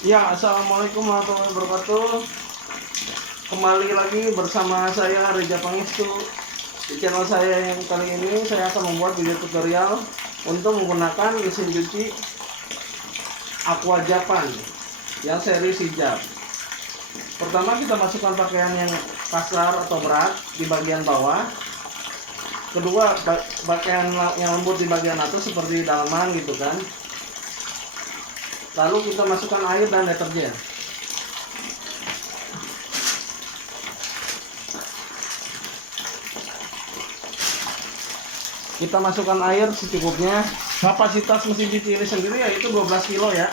Ya, assalamualaikum warahmatullahi wabarakatuh. Kembali lagi bersama saya Reza Pangestu. Di channel saya yang kali ini saya akan membuat video tutorial untuk menggunakan mesin cuci Aqua Japan yang seri Hijab. Pertama kita masukkan pakaian yang kasar atau berat di bagian bawah. Kedua, pakaian yang lembut di bagian atas seperti dalaman gitu kan. Lalu kita masukkan air dan deterjen. Kita masukkan air secukupnya. Kapasitas mesin cuci ini sendiri yaitu 12 kilo ya.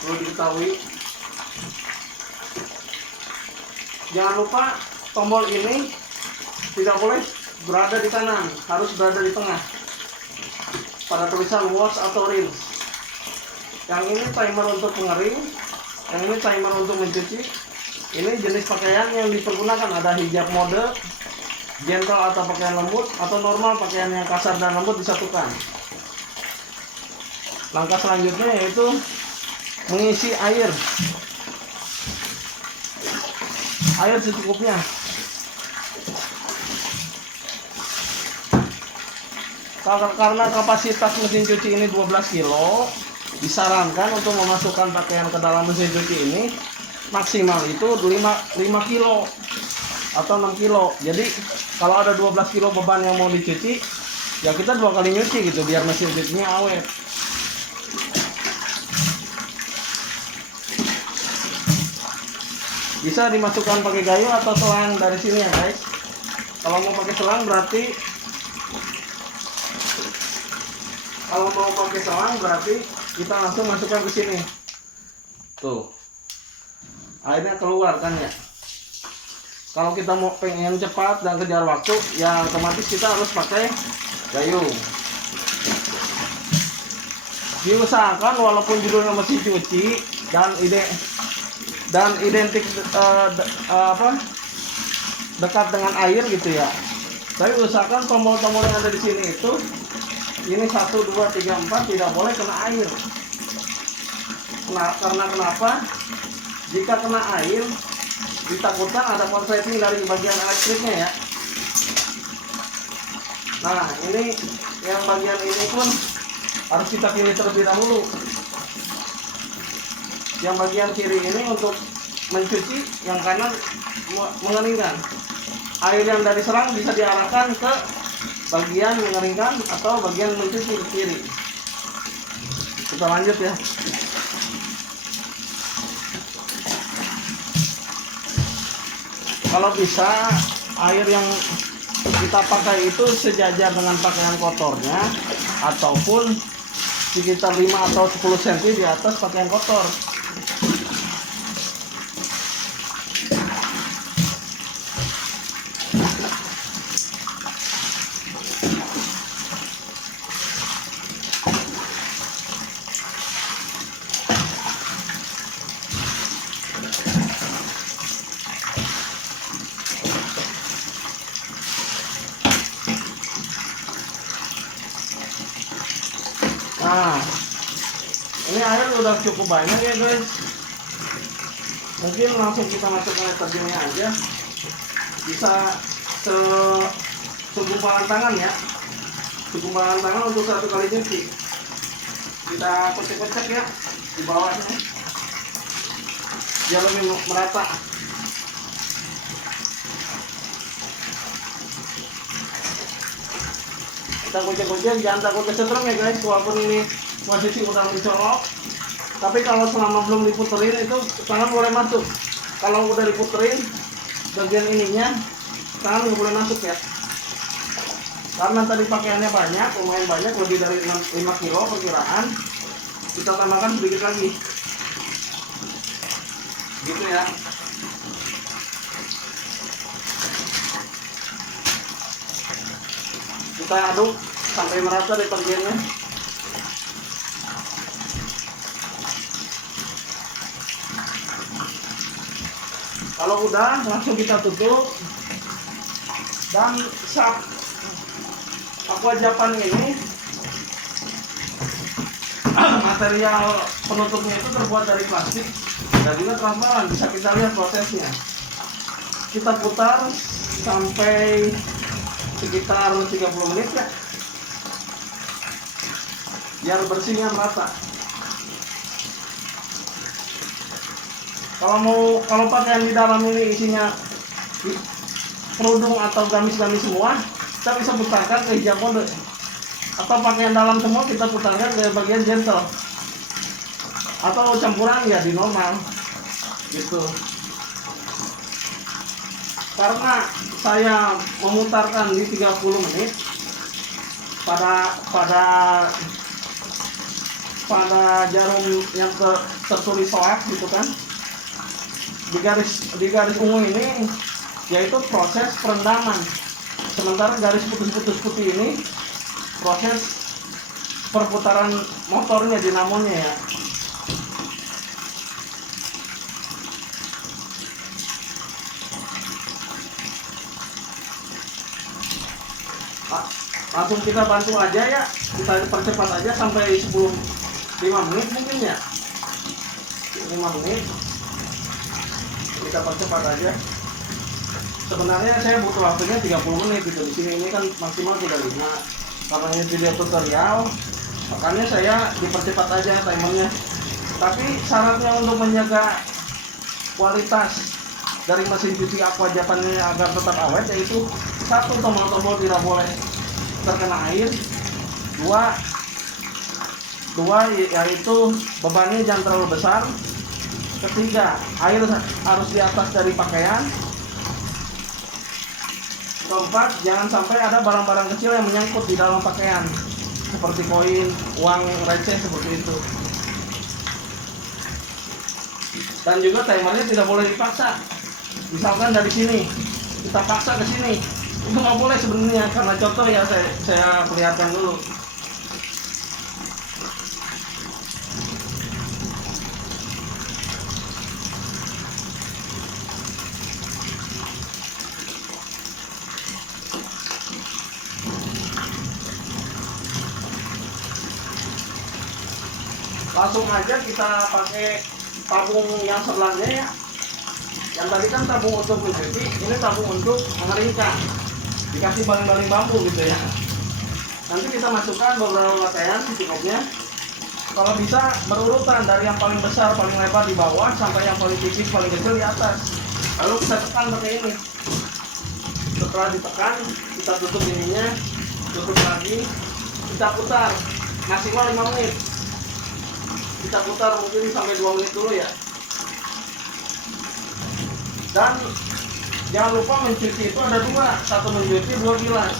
Perlu diketahui. Jangan lupa tombol ini tidak boleh berada di kanan, harus berada di tengah. Pada tulisan wash atau rinse. Yang ini timer untuk pengering, yang ini timer untuk mencuci. Ini jenis pakaian yang dipergunakan, ada hijab mode, gentle atau pakaian lembut, atau normal pakaian yang kasar dan lembut disatukan. Langkah selanjutnya yaitu mengisi air secukupnya. Karena kapasitas mesin cuci ini 12 kilo, disarankan untuk memasukkan pakaian ke dalam mesin cuci ini maksimal itu 5 kilo atau 6 kilo. Jadi kalau ada 12 kilo beban yang mau dicuci, ya kita 2 kali nyuci gitu biar mesin cucinya awet. Bisa dimasukkan pakai gayung atau selang dari sini ya guys. Kalau mau pakai selang berarti kita langsung masukkan ke sini. Tuh. Airnya keluar kan ya. Kalau kita mau pengen cepat dan kejar waktu, ya otomatis kita harus pakai gayung. Diusahakan walaupun judulnya mesin cuci dan identik dekat dengan air gitu ya. Tapi usahakan tombol-tombol yang ada di sini itu ini 1, 2, 3, 4 tidak boleh kena air. Karena kenapa? Jika kena air, ditakutkan ada konsleting dari bagian elektriknya ya. Nah, ini yang bagian ini pun harus kita pilih terlebih dahulu. Yang bagian kiri ini untuk mencuci, yang kanan mengeringkan. Air yang dari selang bisa diarahkan ke bagian mengeringkan atau bagian mencuci ke kiri. Kita lanjut ya. Kalau bisa air yang kita pakai itu sejajar dengan pakaian kotornya ataupun sekitar 5 atau 10 cm di atas pakaian kotor. Nah, ini air udah cukup banyak ya guys. Mungkin langsung kita masukkan deterjennya aja. Bisa segumpalan tangan ya. Segumpalan tangan untuk 1 kali cuci. Kita kocek-kocek ya di bawahnya biar lebih merata. Kita kocek-kocek, jangan takut kesetrum ya guys, walaupun ini posisi udah mencolok. Tapi kalau selama belum diputerin itu tangan boleh masuk. Kalau udah diputerin bagian ininya, tangan nggak boleh masuk ya. Karena tadi pakaiannya banyak, lumayan banyak, lebih dari 5 kilo perkiraan. Kita tambahkan sedikit lagi gitu ya. Kita aduk sampai merata deterjennya. Kalau udah, langsung kita tutup dan sap Aqua Japan ini material penutupnya itu terbuat dari plastik dan juga transparan, bisa kita lihat prosesnya. Kita putar sampai sekitar 30 menit ya, biar bersihnya merata. Kalau pakaian di dalam ini isinya kerudung atau gamis-gamis semua, kita bisa putarkan ke hijab mode. Atau pakaian dalam semua kita putarkan ke bagian gentle. Atau campuran ya di normal. Gitu. Karena saya memutarkan di 30 menit pada jarum yang tertulis soak gitu kan. Di garis ungu ini yaitu proses perendaman, sementara garis putus-putus putih ini proses perputaran motornya, dinamonya ya. Langsung kita bantu aja ya, kita percepat aja sampai 5 menit mungkin ya, 5 menit kita percepat aja. Sebenarnya saya butuh waktunya 30 menit gitu. Di sini ini kan maksimal 35. Karena ini video tutorial, makanya saya dipercepat aja timernya. Tapi syaratnya untuk menjaga kualitas dari mesin cuci Aqua Japan ini agar tetap awet, yaitu 1, tombol tidak boleh terkena air. 2 yaitu bebannya jangan terlalu besar. 3, air harus di atas dari pakaian. 4, jangan sampai ada barang-barang kecil yang menyangkut di dalam pakaian, seperti koin, uang receh seperti itu. Dan juga timernya tidak boleh dipaksa. Misalkan dari sini kita paksa ke sini, itu nggak boleh sebenarnya. Karena contoh ya, saya perlihatkan dulu. Langsung aja kita pakai tabung yang sebelahnya ya. Yang tadi kan tabung untuk mencuci, ini tabung untuk mengeringkan. Dikasih baling-baling bambu gitu ya. Nanti kita masukkan beberapa pakaian secukupnya. Kalau bisa berurutan dari yang paling besar, paling lebar di bawah sampai yang paling tipis, paling kecil di atas. Lalu kita tekan pakai ini. Setelah ditekan, kita tutup ininya, tutup lagi, kita putar maksimal 5 menit. Kita putar mungkin sampai 2 menit dulu ya. Dan jangan lupa mencuci itu ada 2, 1 mencuci, 2 bilas.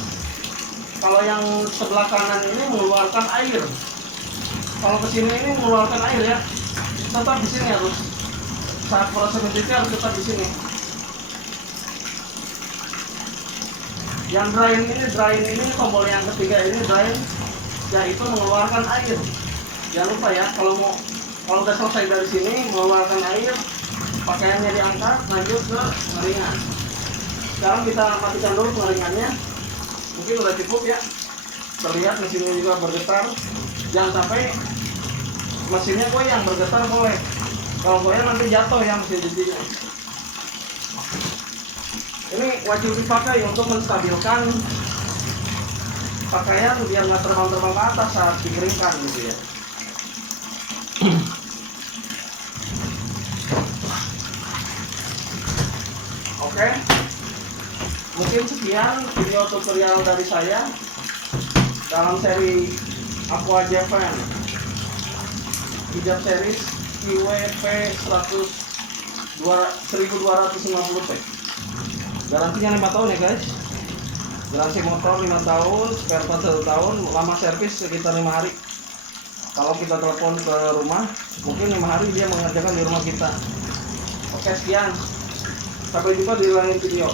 Kalau yang sebelah kanan ini mengeluarkan air, kalau kesini ini mengeluarkan air ya, tetap di sini harus. Saat proses mencuci harus tetap di sini. Yang drain ini tombol yang ketiga ini drain, yaitu mengeluarkan air. Jangan lupa ya, kalau udah selesai dari sini mengeluarkan air, pakaiannya diangkat, lanjut ke pengeringan. Sekarang kita matikan dulu pengeringannya. Mungkin udah cukup ya. Terlihat mesinnya juga bergetar. Jangan sampai mesinnya goyang, bergetar boleh. Kalau goyang nanti jatuh ya mesin cucinya. Ini wajib dipakai untuk menstabilkan pakaian biar nggak terbang-terbang ke atas saat dikeringkan gitu ya. Oke, mungkin sekian video tutorial dari saya dalam seri Aqua Japan hijab series IWP 1250p. Garansinya 5 tahun ya guys. Garansi motor 5 tahun, spare part 1 tahun, lama servis sekitar 5 hari. Kalau kita telepon ke rumah, mungkin 5 hari dia mengerjakan di rumah kita. Oke, sekian. Sampai jumpa di lain video.